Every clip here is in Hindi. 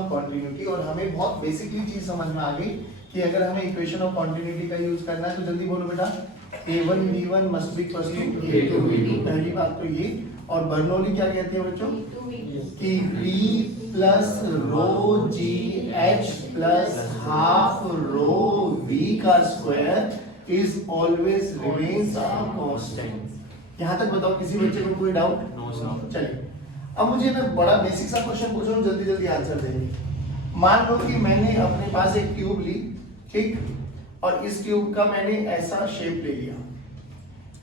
Of continuity. और हमें बहुत बेसिकली चीज समझ में आ गई कि अगर हमें इक्वेशन ऑफ कॉन्टिन्यूटी का यूज करना है तो जल्दी बोलो बेटा, a1 b1 must be equal to a2 b2। पहली बात तो ये। और बर्नौली क्या कहते हैं बच्चों कि b प्लस रो जी एच प्लस हाफ रो v का square is always remains a constant. यहाँ तक बताओ किसी बच्चे को कोई डाउट? No sir. चलिए अब मुझे मैं बड़ा बेसिक सा क्वेश्चन पूछ रहा हूँ, जल्दी जल्दी आंसर देंगे। मान लो कि मैंने अपने पास एक ट्यूब ली, ठीक, और इस ट्यूब का मैंने ऐसा शेप ले लिया।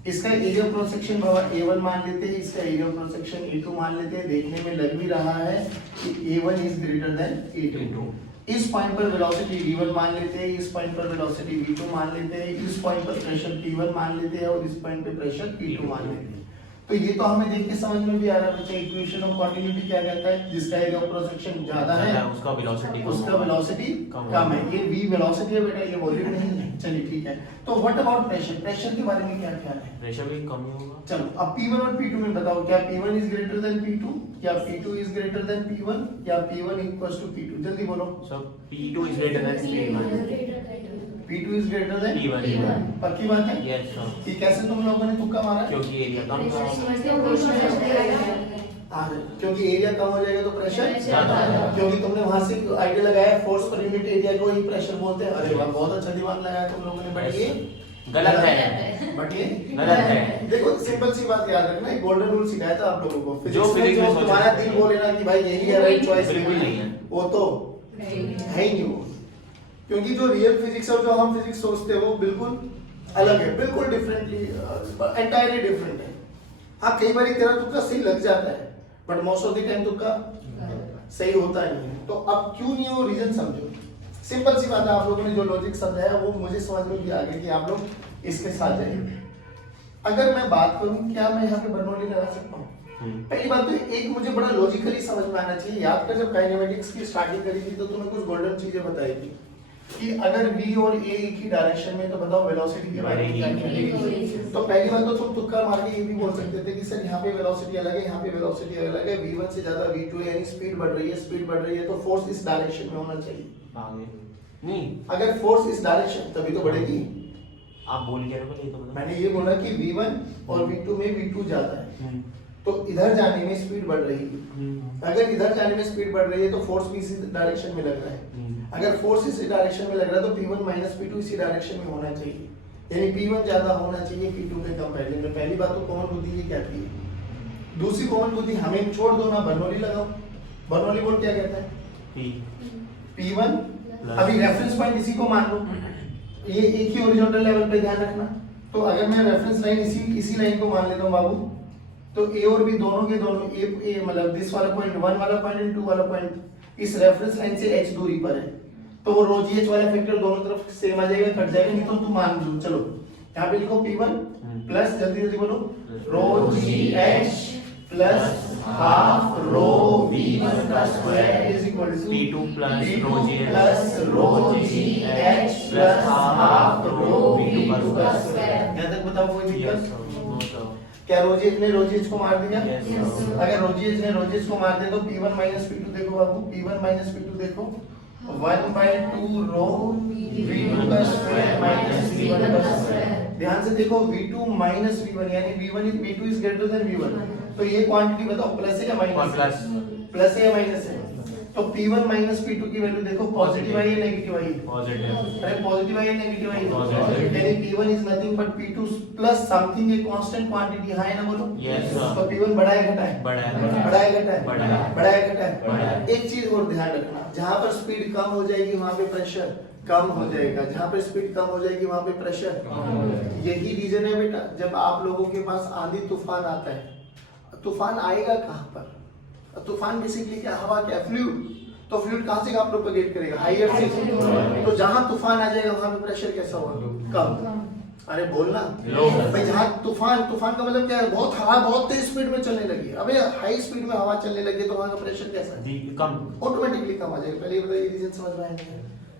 इसका area of cross section A1 मान लेते हैं, इसका area of cross section A2 मान लेते हैं। देखने में लग भी रहा है कि A1 is greater then A2। इस पॉइंट पर वेलोसिटी V1 मान लेते हैं, इस पॉइंट पर वेलोसिटी V2 मान लेते हैं, इस पॉइंट पर प्रेशर P1 मान लेते हैं और इस पॉइंट पे प्रेशर P2 मान लेते हैं। तो ये तो हमें देख के समझ में भी आ रहा है बच्चे, इक्वेशन ऑफ कॉन्टिन्यूटी क्या कहता है, जिसका एरिया ऑफ क्रॉस सेक्शन ज्यादा है उसका वेलोसिटी कम है। ये v वेलोसिटी है बेटा, ये वॉल्यूम नहीं है। चलिए ठीक है। तो व्हाट अबाउट प्रेशर? प्रेशर के बारे में क्या ख्याल है? प्रेशर भी कम ही होगा। चलो अब P1 और P2 में बताओ, क्या P1 is greater then P2, क्या P2 is greater than P1, क्या P1 इक्वल्स टू P2? जल्दी बोलो। Sir P2 is greater than P1। P2 is greater than P1। पक्की बात है? Yes sir. कि कैसे तुम लोगों ने तुक्का मारा? क्योंकि एरिया कम था। क्योंकि एरिया कम हो जाएगा तो प्रेशर ज्यादा होगा। क्योंकि तुमने वहां से आइडिया लगाया फोर्स पर यूनिट एरिया को ही प्रेशर बोलते हैं। अरे वाह, बहुत अच्छा दिमाग लगाया तुम लोगों ने। बट ये गलत है। बट ये गलत है। देखो सिंपल सी बात याद रखना, एक गोल्डन रूल सिखाया था आप लोगों को। जो फिजिक्स में तुम्हारा दिल बोले ना कि भाई यही है राइट चॉइस, बिल्कुल नहीं है। वो तो है ही नहीं वो। क्योंकि जो रियल फिजिक्स और जो हम फिजिक्स सोचते हैं वो बिल्कुल अलग है, बिल्कुल डिफरेंटली, एंटायरली डिफरेंट है। हाँ कई बार तेरा तुक्का सही लग जाता है, but most of the time तुक्का सही होता नहीं है। तो अब क्यों नहीं हो, रीजन समझो। सिंपल सी बात है, आप लोगों ने जो लॉजिक समझाया वो मुझे समझ में भी आ गया कि आप लोग इसके साथ जाइए। अगर मैं बात करूं, क्या मैं यहाँ पे बर्नौली लगा सकता हूँ? पहली बात तो एक मुझे बड़ा लॉजिकली समझ में आना चाहिए। याद कर जब काइनेमेटिक्स की स्टार्टिंग करी थी तो तुम्हें कुछ गोल्डन चीजें बताई थी कि अगर v और a एक ही डायरेक्शन में तो बताओ वेलोसिटी के बारे में क्या कहेंगे। तो पहली बात तो तुम तुक्का मार के ये भी बोल सकते थे कि सर यहाँ पे वेलोसिटी अलग है, यहाँ पे वेलोसिटी अलग है, v1 से ज्यादा v2 है, यानी स्पीड बढ़ रही है, तो फोर्स इस डायरेक्शन में होना चाहिए। आगे नहीं, अगर फोर्स इस डायरेक्शन तभी तो बढ़ेगी। आप बोल क्या रहे हो? ये तो मैंने ये बोला कि v1 और v2 में v2 ज्यादा है, तो इधर जाने में स्पीड बढ़ रही है। अगर इधर जाने में स्पीड बढ़ रही है तो फोर्स भी इसी डायरेक्शन में लग रहा है। अगर फोर्स इसी डायरेक्शन में लग रहा है तो P1 माइनस P2 इसी डायरेक्शन में होना चाहिए, यानी P1 ज्यादा होना चाहिए P2 के कंपैरिजन में। पहली बात तो कॉमन बुद्धि ये कहती है। दूसरी कॉमन बुद्धि हमें छोड़ दो ना, बर्नौली लगाओ। बर्नौली बोल क्या कहता है? P1 अभी रेफरेंस पॉइंट इसी को मान लो, ये एक ही हॉरिजॉन्टल लेवल पे ध्यान रखना। तो अगर मैं रेफरेंस लाइन इसी लाइन को मान लेता हूँ बाबू, तो A और B दोनों के दोनों ए मतलब दिस वाला पॉइंट 1 वाला पॉइंट एंड 2 वाला पॉइंट इस रेफरेंस लाइन से h दूरी पर है, तो वो रो जी एच वाला फैक्टर दोनों तरफ सेम आ जाएगा, कट जाएगा। नहीं तो तुम मान लो, चलो यहाँ पे लिखो P1 प्लस, जल्दी जल्दी बोलो, रो जी h plus half rho V1 का square is equal to P2 plus rho ji h plus half rho V2 का स्क्वायर। यहाँ तक बताओ कोई दिक्कत? क्या रोजीएच ने रोजीएच को मार दिया? अगर रोजीएच ने रोजीएच को मार दिया तो P1 माइनस P2 देखो बाबू, P1 माइनस P2 देखो, 1/2 रो V2 का स्क्वायर माइनस V1 का स्क्वायर। ध्यान से देखो V2 माइनस V1 यानी V2 is greater then V1, तो ये क्वांटिटी बताओ प्लस है या माइनस? प्लस है या माइनस है? तो P1 माइनस P2 की वैल्यू देखो, पॉजिटिव आई है नेगेटिव आई? पॉजिटिव। अरे पॉजिटिव आई है नेगेटिव आई? पॉजिटिव। यानी P1 is nothing but P2 plus something a constant quantity, हां है ना बोलो? Yes sir. तो P1 बड़ा है घटा है? बड़ा है। बड़ा है घटा है? बड़ा है घटा है? बड़ा है। एक चीज और ध्यान रखना, जहां पर स्पीड कम हो जाएगी वहां पे प्रेशर कम हो जाएगा, जहां पर स्पीड कम हो जाएगी वहां पे प्रेशर कम हो जाएगा। यही रीजन है बेटा, जब आप लोगों के पास आंधी तूफान आता है, तूफान आएगा कहां पर? तूफान बेसिकली क्या, हवा क्या, फ्लूइड। तो फ्लूइड कहां से आप प्रोपेगेट करेगा? हायर से। तो जहां तूफान आ जाएगा वहां पे प्रेशर कैसा होगा? कम। अरे बोलना भाई, जहां तूफान का मतलब क्या है? बहुत हवा बहुत तेज स्पीड में चलने लगी, अबे हाई स्पीड में हवा चलने लगी तो वहां का प्रेशर कैसा है? कम, ऑटोमेटिकली कम आ जाएगा। पहले ये बताइए, रीजन समझ में आया?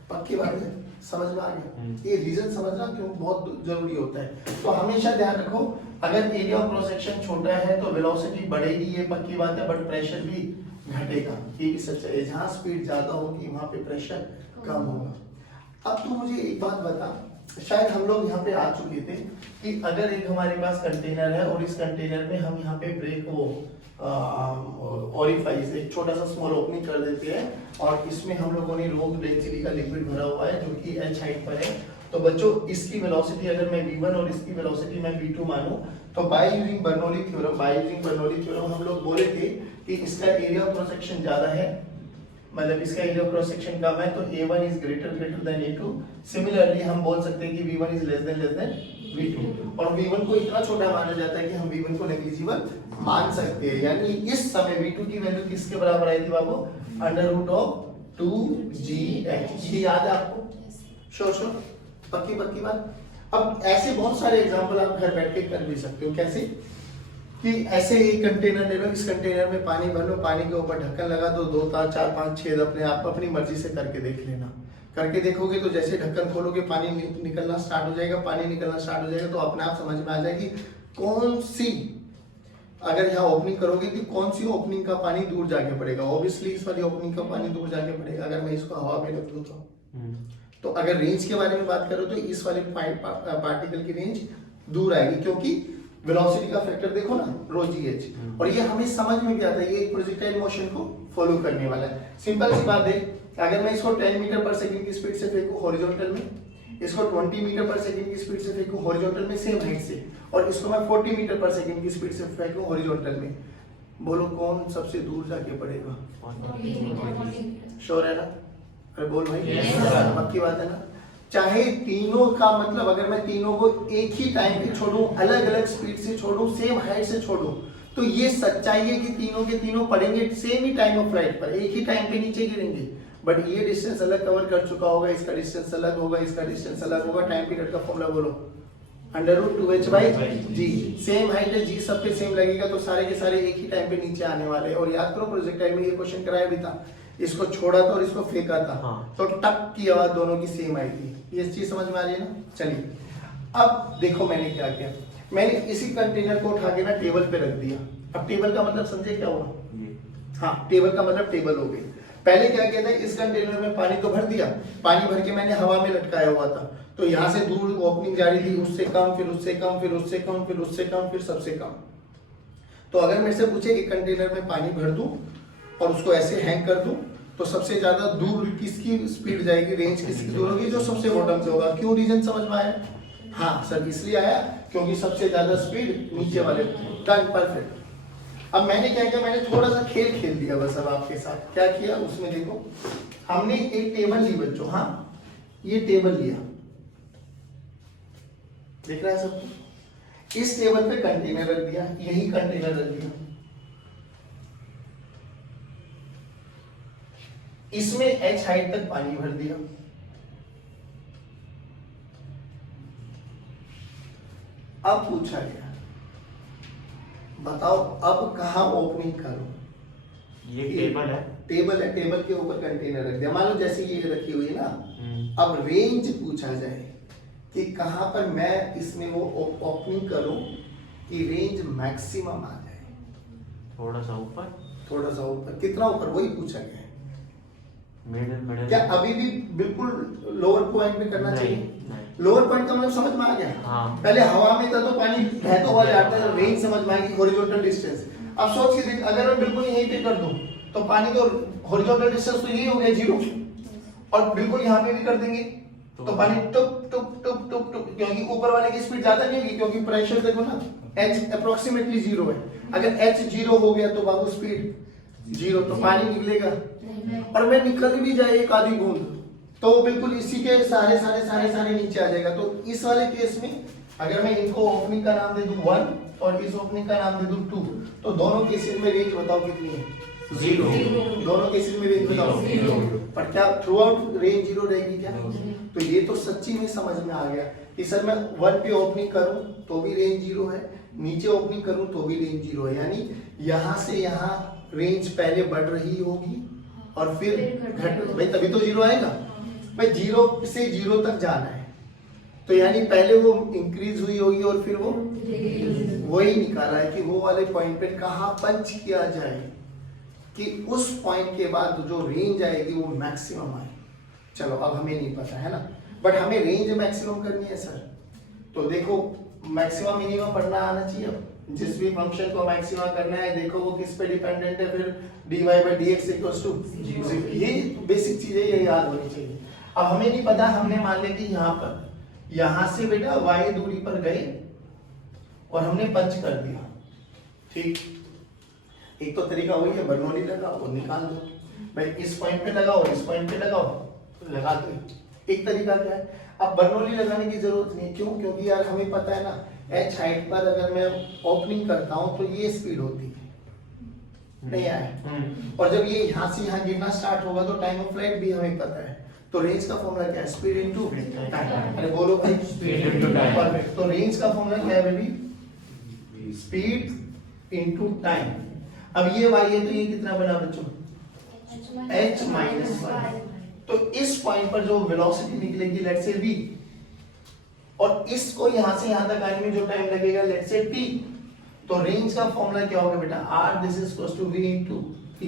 पक्की बात है, समझ में आ गया? ये रीजन समझना क्यों बहुत जरूरी होता है। तो हमेशा ध्यान रखो, अगर एरिया ऑफ क्रॉस सेक्शन छोटा है तो वेलोसिटी बढ़ेगी, ये पक्की बात है, बट प्रेशर भी घटेगा, ये भी सच्चाई है। जहाँ स्पीड ज्यादा होगी वहां पे प्रेशर कम होगा। अब तू मुझे एक बात बता, शायद हम लोग यहाँ पे आ चुके थे कि अगर एक हमारे पास कंटेनर है और इस कंटेनर में हम यहाँ पे ब्रेक वो ओरिफाइस एक छोटा सा स्मॉल ओपनिंग कर देते हैं और इसमें हम लोगों ने रोग डेंसिटी का लिक्विड भरा हुआ है जो कि h हाइट पर है। तो बच्चों इसकी वेलोसिटी अगर मैं v1 और इसकी वेलोसिटी मैं v2 मानूं तो बाय यूजिंग बर्नौली थ्योरम हम लोग बोले थे कि इसका एरिया ऑफ क्रॉस सेक्शन ज्यादा है, मतलब इसका एरिया ऑफ क्रॉस सेक्शन कम है, तो a1 is greater then a2। Similarly हम बोल सकते हैं कि v1 is less than v2, और v1 को इतना छोटा माना जाता है कि हम v1 को नेग्लिजिबल मान सकते हैं। यानी इस समय v2 की वैल्यू किसके बराबर आई थी बाबू? √ 2gh। ये याद है आपको? श्योर पक्की बात। अब ऐसे बहुत सारे एग्जांपल आप घर बैठ के कर भी सकते हो। कैसे कि ऐसे एक कंटेनर ले लो, इस कंटेनर में पानी भर लो, पानी के ऊपर ढक्कन लगा दो, 2 4 5 छेद अपने आप अपनी मर्जी से करके देख लेना। करके देखोगे तो जैसे ढक्कन खोलोगे पानी निकलना स्टार्ट हो जाएगा, तो अपने आप समझ में आ जाएगी कौन सी, अगर यहाँ ओपनिंग करोगे कि कौन सी ओपनिंग का पानी दूर जाके पड़ेगा। ऑब्वियसली इस वाली ओपनिंग का पानी दूर जाके पड़ेगा। अगर मैं इसको हवा में रख दूं तो अगर रेंज के बारे में बात करो तो इस वाले पार्टिकल की रेंज दूर आएगी, क्योंकि वेलोसिटी का फैक्टर देखो ना ρgh, और ये हमें समझ में भी आता है, ये प्रोजेक्टाइल मोशन को फॉलो करने वाला है। सिंपल सी बात है, अगर मैं इसको 10 मीटर पर सेकंड की स्पीड से फेंकूं हॉरिजॉन्टल में, इसको 20 मीटर पर सेकंड की स्पीड से फेंकूं हॉरिजॉन्टल में सेम हाइट से, और इसको मैं 40 मीटर पर सेकंड की स्पीड से फेंकूं हॉरिजॉन्टल में, बोलो कौन सबसे दूर जाके पड़ेगा? श्योर है ना? अरे बोल भाई, पक्की बात है ना? चाहे तीनों का मतलब अगर मैं तीनों को एक ही टाइम पे छोड़ूं, अलग अलग स्पीड से छोड़ूं, सेम हाइट से छोड़ूं, तो ये सच्चाई है कि तीनों के तीनों पड़ेंगे same he time of flight पर, एक ही टाइम पे नीचे गिरेंगे। बट ये डिस्टेंस अलग कवर कर चुका होगा, इसका डिस्टेंस अलग होगा, इसका डिस्टेंस अलग होगा। टाइम पीरियड का फॉर्मूला बोलो, √2h/g। सेम हाइट है, जी सब पे सेम लगेगा, तो सारे के सारे एक ही टाइम पे नीचे आने वाले हैं। और याद करो प्रोजेक्टाइल में ये क्वेश्चन कराया भी था, इसको छोड़ा था और इसको फेंका था, तो टक की आवाज दोनों की सेम आई थी। ये चीज समझ में आ रही है ना? चलिए अब देखो मैंने क्या किया, मैंने इसी कंटेनर को उठा के ना टेबल पे रख दिया। अब टेबल का मतलब समझे क्या हुआ? हाँ, टेबल का मतलब टेबल हो गई। पहले क्या किया था, इस कंटेनर में पानी तो भर दिया, पानी भर के मैंने हवा में लटकाया हुआ था, तो यहाँ से दूर ओपनिंग जारी थी, उससे कम, फिर उससे कम, फिर उससे कम, फिर उससे कम, फिर सबसे कम। तो अगर मेरे से पूछे कि कंटेनर में पानी भर दूं और उसको ऐसे हैंग कर दूं, तो सबसे ज्यादा दूर किसकी स्पीड जाएगी, रेंज किसकी दूर होगी? जो सबसे बॉटम से होगा। क्यों? रीजन समझ में आया? हाँ सर, इसलिए आया क्योंकि सबसे ज्यादा स्पीड नीचे वाले। Done, perfect. अब मैंने क्या किया, मैंने थोड़ा सा खेल खेल दिया बस अब आपके साथ। क्या किया उसमें देखो, हमने एक टेबल ली बच्चों, हाँ ये टेबल लिया, देख रहा है सबको? इस टेबल पे कंटेनर रख दिया, यही कंटेनर रख दिया, इसमें h हाइट तक पानी भर दिया। अब पूछा गया, बताओ अब कहां ओपनिंग करूं? ये टेबल है, टेबल के ऊपर कंटेनर रख दिया, मान लो जैसे ये रखी हुई है ना। अब रेंज पूछा जाए कि कहां पर मैं इसमें वो ओपनिंग करूं कि रेंज मैक्सिमम आ जाए। थोड़ा सा ऊपर, कितना ऊपर वही पूछा गया है। मिडिल क्या अभी भी बिल्कुल लोअर पॉइंट में करना चाहिए? लोअर पॉइंट का मतलब समझ में आ गया? हाँ। पहले हवा में था तो पानी बहता हुआ जाता है, रेंज समझ में आएगी, हॉरिजॉन्टल डिस्टेंस। अब सोच के देख, अगर मैं बिल्कुल यहीं पे कर दूं तो पानी तो हॉरिजॉन्टल डिस्टेंस तो यही हो गया 0, और बिल्कुल यहाँ पे भी कर देंगे तो पानी टुप टुप टुप टुप टुप, क्योंकि ऊपर वाले की स्पीड ज्यादा नहीं होगी, क्योंकि प्रेशर देखो ना h अप्रोक्सीमेटली 0 है। अगर h 0 हो गया तो बाबू स्पीड 0, तो पानी निकलेगा, और मैं निकल भी जाए एक आधी बूंद तो बिल्कुल इसी के सारे नीचे आ जाएगा। तो इस वाले केस में अगर मैं इनको ओपनिंग का नाम दे दूं 1 और इस ओपनिंग का नाम दे दूं 2, तो दोनों केसेस में रेंज बताओ कितनी है? 0। दोनों केसेस में रेंज बताओ 0। पर क्या थ्रू आउट रेंज 0 रहेगी क्या? तो ये तो सच्ची में समझ में आ गया कि सर मैं 1 पे ओपनिंग करूं तो भी रेंज 0 है, नीचे ओपनिंग करूं तो भी रेंज 0 है। यानी यहां से यहां रेंज पहले बढ़ रही होगी और फिर घट, भाई तभी तो 0 आएगा। भाई 0 से 0 तक जाना है, तो यानी पहले वो इंक्रीज हुई होगी और फिर वो वही निकाला है कि वो वाले पॉइंट पे कहाँ पंच किया जाए कि उस पॉइंट के बाद जो रेंज आएगी वो मैक्सिमम आए। चलो अब हमें नहीं पता है ना, बट हमें रेंज मैक्सिमम करनी है सर। तो देखो मैक्सिमम मिनिमम पढ़ना आना चाहिए। जिस भी फंक्शन को मैक्सिमा करना है देखो वो किस पे डिपेंडेंट है, फिर dy by dx equals to 0। ये बेसिक चीजें ये याद होनी चाहिए। अब हमें नहीं पता, हमने मान लिया कि यहाँ से बेटा y दूरी पर गए और हमने पंच कर दिया, ठीक। एक तो तरीका वही है, बर्नौली लगाओ और निकाल दो। भाई इस पॉइंट पे लगाओ, इस पॉइंट पे लगाओ, लगा दो। एक तरीका क्या है, अब बर्नौली लगाने की जरूरत नहीं है। क्यों? क्योंकि यार हमें पता है ना h हाइट पर अगर मैं ओपनिंग करता हूं तो ये स्पीड होती है, नहीं आया। और जब ये यहाँ से यहाँ गिरना स्टार्ट होगा तो टाइम ऑफ फ्लाइट भी हमें पता है। तो रेंज का फॉर्मूला क्या है? Speed into time. अरे बोलो भाई, स्पीड इनटू टाइम। परफेक्ट। तो रेंज का फॉर्मूला क्या है बेबी? Speed into time. अब ये y है तो ये कितना बना बच्चों? h minus y। तो इस पॉइंट पर जो वेलोसिटी निकलेगी लेट्स से v, और इसको यहां से यहां तक आने में जो टाइम लगेगा लेट्स से t। तो रेंज का फॉर्मूला क्या होगा बेटा? r this is equals to v into t।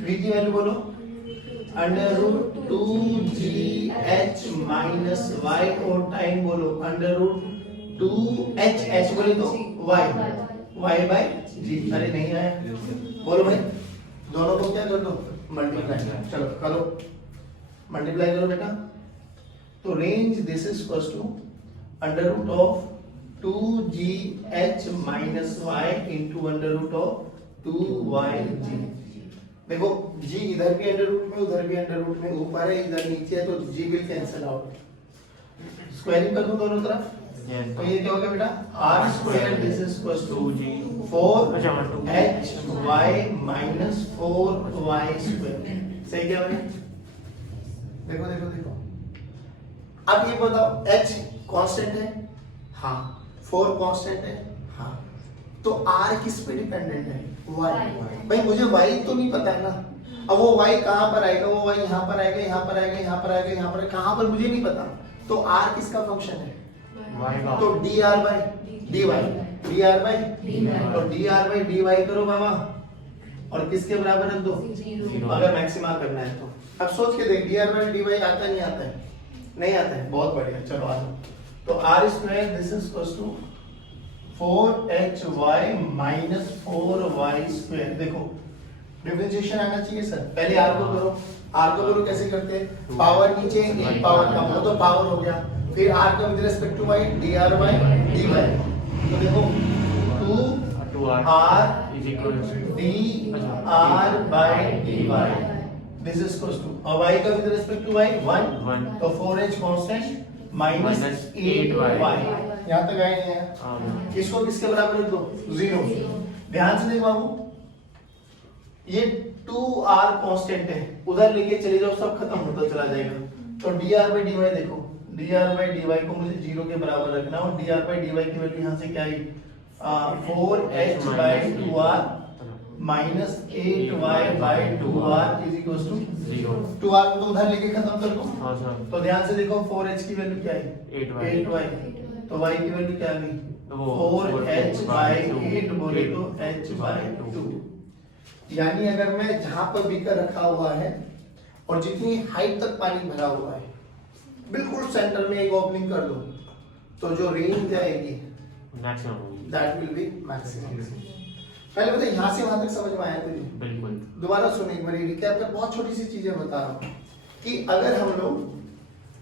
v की वैल्यू बोलो, under root 2gh minus y, और टाइम बोलो अंडर रूट 2h, h बोले तो y, y बाय g। अरे नहीं आया, बोलो भाई। दोनों को क्या कर दो? मल्टीप्लाई। चलो करो, मल्टीप्लाई करो बेटा। तो range this is equals to under root of 2gh minus y into under root of 2yg। देखो g इधर भी अंडर रूट में, उधर भी अंडर रूट में, ऊपर है इधर नीचे है, तो g will cancel out. Squaring कर दो दोनों तरफ, तो ये क्या हो गया बेटा? r square this is equals to 4hy minus 4y square. सही क्या बने? देखो देखो देखो। अब ये बताओ h कांस्टेंट है? हाँ। 4 कांस्टेंट है? हाँ। तो r किस पे डिपेंडेंट है? y। भाई मुझे y तो नहीं पता है ना। अब वो y कहाँ पर आएगा? वो y यहाँ पर आएगा, यहाँ पर आएगा, यहाँ पर आएगा, यहाँ पर, कहाँ पर मुझे नहीं पता। तो r किसका फंक्शन है? तो dr by dy, dr by तो dr by dy करो बाबा, और किसके बराबर रख दो? अगर मैक्सिमा करना है तो। अब सोच के देख, dr by dy आता नहीं आता है? नहीं आता है, बहुत बढ़िया। चलो आ जाओ। तो r square this is equals to 4hy minus 4y square. देखो डिफरेंशिएशन आना चाहिए सर। पहले r को करो, r को करो कैसे करते हैं? पावर नीचे, एक पावर कम हो तो पावर हो गया, फिर r का with respect to y dr by dy। तो देखो 2r dr by dy this is equals to, और y का विद रिस्पेक्ट टू y 1, तो 4h कांस्टेंट माइनस 8y। यहां तक आए हैं। इसको किसके बराबर रख दो? 0। ध्यान से देखो बाबू, ये 2r कांस्टेंट है, उधर लेके चले जाओ, सब खत्म होता चला जाएगा। तो dr by dy देखो, dr by dy को मुझे 0 के बराबर रखना, और dr by dy की वैल्यू यहां से क्या आई? 4h by 2r minus 8y by 2r is equals to 0। 2r को तो उधर लेके खत्म कर दो। हाँ सर। तो ध्यान से देखो 4h की वैल्यू क्या है? 8y। तो y की वैल्यू क्या आ गई? 4h by 8 बोले तो h by 2। यानी अगर मैं जहां पर बीकर रखा हुआ है और जितनी हाइट तक पानी भरा हुआ है, बिल्कुल सेंटर में एक ओपनिंग कर दो, तो जो रेंज आएगी maximum, that will be maximum. पहले बता, यहाँ से वहां तक समझ में आया तुझे? बिल्कुल। दोबारा सुनो एक बार, रिकैप कर, बहुत छोटी सी चीजें बता रहा हूँ कि अगर हम लोग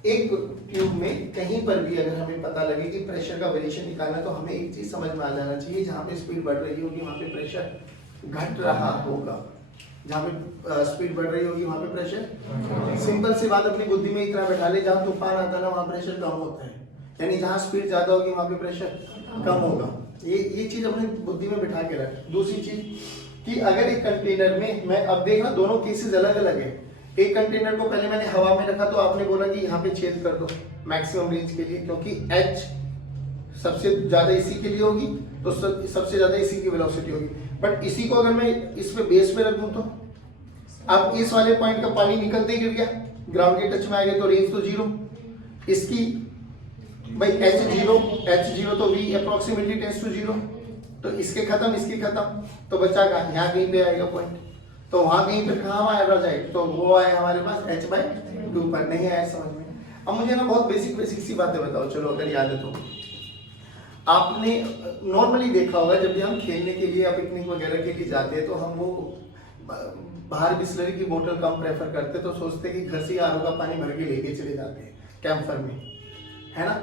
एक ट्यूब में कहीं पर भी अगर हमें पता लगे कि प्रेशर का वेरिएशन निकालना, तो हमें एक चीज समझ में आ जाना चाहिए, जहाँ पे स्पीड बढ़ रही होगी वहां पे प्रेशर घट रहा होगा, जहाँ पे स्पीड बढ़ रही होगी वहां पे प्रेशर। सिंपल सी बात अपनी बुद्धि में इतना बैठा ले, जहाँ तूफान आता है ना वहाँ प्रेशर कम होता है, यानी जहाँ स्पीड ज्यादा होगी वहां पे प्रेशर कम होगा। ये चीज अपनी बुद्धि में बिठा के रख। दूसरी चीज कि अगर एक कंटेनर में, मैं अब देखना दोनों केसेस अलग अलग है। एक कंटेनर को पहले मैंने हवा में रखा तो आपने बोला कि यहाँ पे छेद कर दो मैक्सिमम रेंज के लिए, क्योंकि h सबसे ज्यादा इसी के लिए होगी, तो सबसे ज्यादा इसी की वेलोसिटी होगी। बट इसी को अगर मैं इस पे बेस पे रख दूं तो अब इस वाले पॉइंट का पानी निकलते ही गिर गया, ग्राउंड के टच में आएगा तो रेंज तो 0, इसकी भाई H0 तो V अप्रोक्सीमेटली टेंड्स टू 0, तो इसके खत्म इसकी खत्म, तो बचा कहाँ, यहाँ कहीं पे आएगा पॉइंट, तो वहां कहीं पे कहाँ आएगा जाएगा, तो वो आए हमारे पास h/2 पर। नहीं आया समझ में? अब मुझे ना बहुत बेसिक सी बातें बताओ, चलो अगर याद है तो। आपने नॉर्मली देखा होगा जब भी हम खेलने के लिए या पिकनिक वगैरह के लिए जाते हैं तो हम वो बाहर बिस्लरी की बोतल कम प्रेफर करते, तो सोचते कि घर से आरओ का पानी भर के लेके चले जाते हैं कैंपर में, है ना।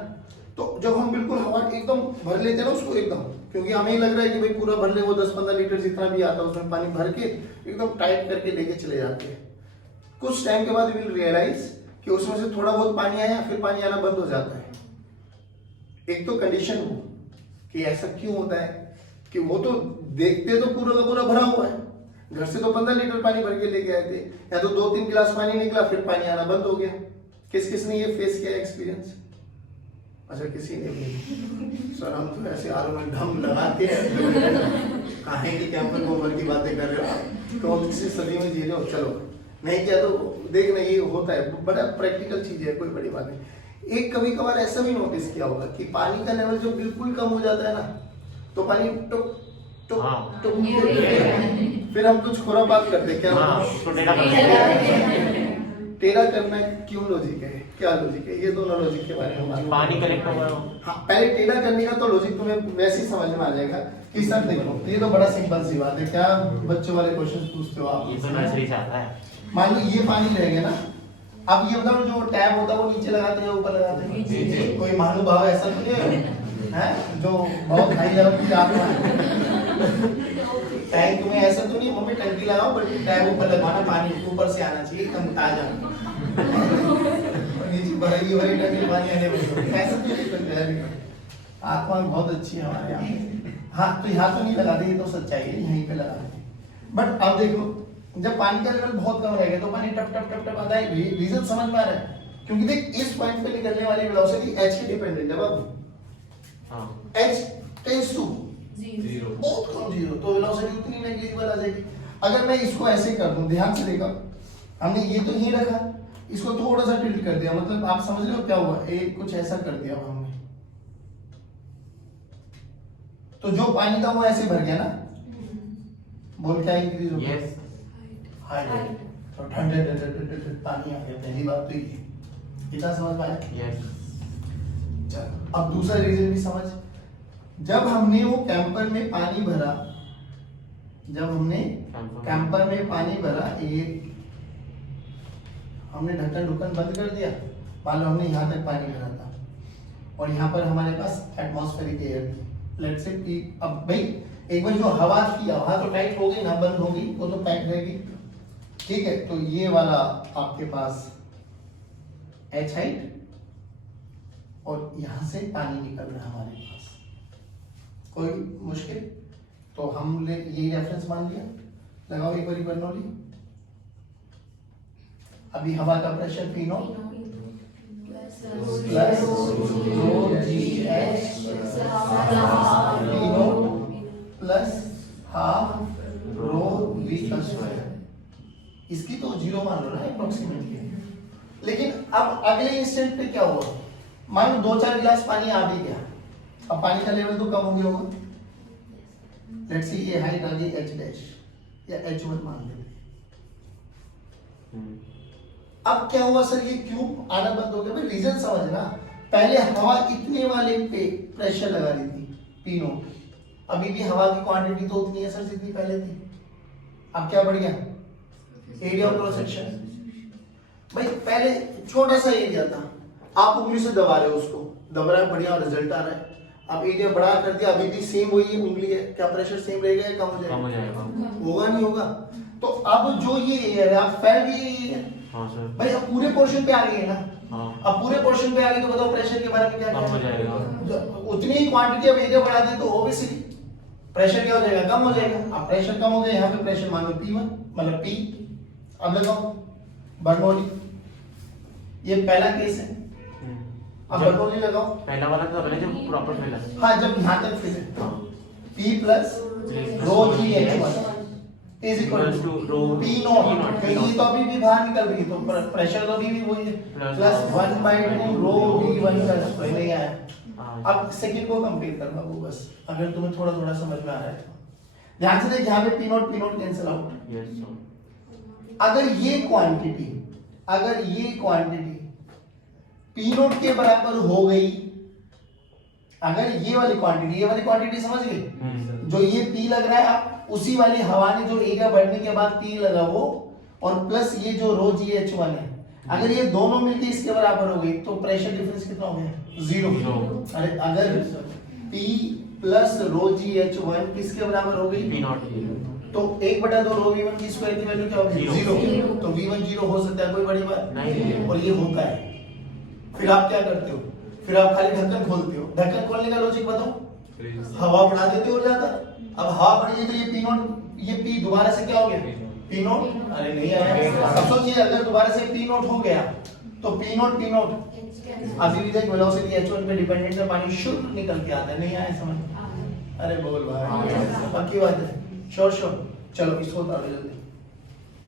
तो जब हम बिल्कुल हवा एकदम भर लेते हैं ना उसको एकदम, क्योंकि हमें लग रहा है कि भाई पूरा भर ले, वो 10-15 लीटर जितना भी आता है उसमें पानी भर के एकदम टाइट करके लेके चले जाते हैं। कुछ टाइम के बाद विल रियलाइज कि उसमें से थोड़ा बहुत पानी आया फिर पानी आना बंद हो जाता है। एक तो कंडीशन हो कि ऐसा क्यों होता है कि वो तो देखते तो पूरा का पूरा भरा हुआ है, घर से तो 15 लीटर पानी भर के लेके आए थे, या तो 2-3 गिलास पानी निकला फिर पानी आना बंद हो गया। किस किस ने ये फेस किया एक्सपीरियंस? अच्छा किसी ने भी। सर हम तो ऐसे आरो में ढम लगाते हैं, काहे की कैंपर गोबर की बातें कर रहे हो आप, कौन सी सदी में जी रहे हो। चलो नहीं किया तो देखना ये होता है, बड़ा प्रैक्टिकल चीज है, कोई बड़ी बात नहीं। एक कभी कभार ऐसा भी नोटिस किया होगा कि पानी का लेवल जो बिल्कुल कम हो जाता है ना, तो पानी टुक टुक टुक, फिर हम कुछ खुरापात करते क्या, टेढ़ा करना क्यों लॉजिक है, क्या लॉजिक है, ये दोनों लॉजिक के बारे में पानी कलेक्ट होगा। हाँ पहले टेढ़ा करने का तो लॉजिक तुम्हें वैसे ही समझ में आ जाएगा कि सर देखो ये तो बड़ा सिंपल सी बात है, क्या बच्चों वाले क्वेश्चन पूछते हो आप, ये तो नर्सरी से आता है। मान लो ये पानी रह गया ना, अब ये बताओ जो टैप होता है वो नीचे लगाते हैं ऊपर लगाते हैं? नीचे। कोई महानुभाव ऐसा तो नहीं है जो बहुत हाई लेवल की आप टैंक में ऐसा तो नहीं मम्मी टंकी लगाओ बट टैप ऊपर लगवाना, पानी ऊपर से आना चाहिए एकदम ताजा, नीचे भरी भरी टंकी पानी आने वाली, ऐसा तो नहीं। आत्मा बहुत अच्छी है हमारे यहाँ। हाँ तो यहाँ तो नहीं लगाते, ये तो सच्चाई है, यहीं पे लगाते। बट अब देखो जब पानी का लेवल बहुत कम रहेगा तो पानी टप टप टप टप आता है, रीजन समझ में आ रहा है? क्योंकि देख इस पॉइंट पे निकलने वाली वेलोसिटी h के डिपेंडेंट है बाबू, h टेंड्स टू 0, बहुत कम 0, तो वेलोसिटी उतनी नेग्लिजिबल आ जाएगी। अगर मैं इसको ऐसे कर दूं, ध्यान से देखो, हमने ये तो यहीं रखा, इसको थोड़ा सा टिल्ट कर दिया, मतलब आप समझ रहे हो क्या हुआ, एक कुछ ऐसा कर दिया हमने, तो जो पानी था वो ऐसे भर गया ना, बोल क्या इंक्रीज हो गया? यस हाइट, तो ठंडे पानी आ गया, पहली बात तो ये, इतना समझ पाया? यस। चलो अब दूसरा रीजन भी समझ, जब हमने वो कैंपर में पानी भरा, जब हमने कैंपर में पानी भरा, एक हमने ढक्कन ढुक्कन बंद कर दिया, मान लो हमने यहाँ तक पानी भरा था और यहाँ पर हमारे पास एटमॉस्फेरिक एयर थी, लेट्स से कि अब भाई एक बार जो हवा थी, हवा तो टाइट हो गई ना, बंद हो गई, वो तो पैक रहेगी, ठीक है। तो ये वाला आपके पास h हाइट और यहां से पानी निकल रहा है हमारे पास, कोई मुश्किल? तो हमने यही रेफरेंस मान लिया, लगाओ एक बार बर्नौली। अभी हवा का प्रेशर P0 प्लस रो जी H P0 plus half rho V का स्क्वायर, इसकी तो 0 मान लो ना अप्रोक्सीमेटली। लेकिन अब अगले इंस्टेंट पे क्या हुआ, मान लो 2-4 गिलास पानी आ भी गया, अब पानी का लेवल तो कम हो गया होगा, लेट्स सी ये हाइट आ गई h डैश या h1 मान लेते हैं। अब क्या हुआ सर, ये क्यों आना बंद हो गया? भाई रीजन समझना, पहले हवा इतने वाले पे प्रेशर लगा रही थी P0, अभी भी हवा की क्वांटिटी तो उतनी है सर जितनी पहले थी, अब क्या बढ़ गया? Area of cross section. भाई पहले छोटा सा एरिया था, आप उंगली से दबा रहे हो उसको, दबा रहा है, बढ़िया रिजल्ट आ रहा है। अब एरिया बड़ा कर दिया, अभी भी सेम वही उंगली है, क्या प्रेशर सेम रहेगा या कम हो जाएगा? कम हो जाएगा। होगा नहीं होगा? तो अब जो ये एरिया है, आप फैल भी यही है। हाँ सर। भाई अब पूरे पोर्शन पे आ गई है ना, हाँ। अब पूरे पोर्शन पे आ गई तो बताओ प्रेशर के बारे में क्या कम हो जाएगा। उतनी ही क्वांटिटी अब एरिया बढ़ा दी तो ऑब्वियसली प्रेशर क्या हो जाएगा? कम हो जाएगा। अब प्रेशर कम हो गया, यहाँ पे प्रेशर मान लो P1 मतलब P, अब लगाओ बर्नौली, ये पहला केस है, अब बर्नौली लगाओ। पहला वाला तो पहले जब प्रॉपर फिल है। हाँ जब यहाँ तक फिल है, हाँ। P plus rho G H1, is equal Equals to to rho P P naught, naught, क्योंकि ये तो अभी भी बाहर निकल रही है तो प्रेशर तो अभी भी वही है, प्लस 1/2 रो V1 का स्क्वायर नहीं आया। अब सेकंड को कंपेयर कर बाबू, बस अगर तुम्हें थोड़ा थोड़ा समझ में आ रहा है तो ध्यान से देख, यहाँ पे P not cancel out. Yes, sir. अगर ये क्वांटिटी P नॉट के बराबर हो गई, अगर ये वाली क्वांटिटी समझ गए, जो ये P लग रहा है, आप उसी वाली हवा ने जो एरिया बढ़ने के बाद P लगा वो, और प्लस ये जो रो GH1 है, अगर ये दोनों मिलके इसके बराबर हो गई तो प्रेशर डिफरेंस कितना हो गया? 0। अरे अगर P प्लस रो GH1 किसके बराबर हो गई? P naught. तो 1/2 रो V1 की स्क्वायर की वैल्यू क्या होगी? 0। तो V1 0 हो सकता है, कोई बड़ी बात नहीं। और ये होता है। फिर आप क्या करते हो? फिर आप खाली ढक्कन खोलते हो। ढक्कन खोलने का लॉजिक बताओ, हवा बढ़ा देते हो ज्यादा। अब हवा बढ़ी है तो ये P नॉट, ये P दोबारा से क्या हो गया? P not. अरे नहीं आया। अब सोचिए अगर दोबारा से P नॉट हो गया तो P नॉट अभी भी देख, वेलोसिटी h1 पे डिपेंडेंट है, पानी शुद्ध निकल के आता है। नहीं आया समझ? अरे बोल भाई, पक्की बात है। श्योर चलो इसको उतारो जल्दी।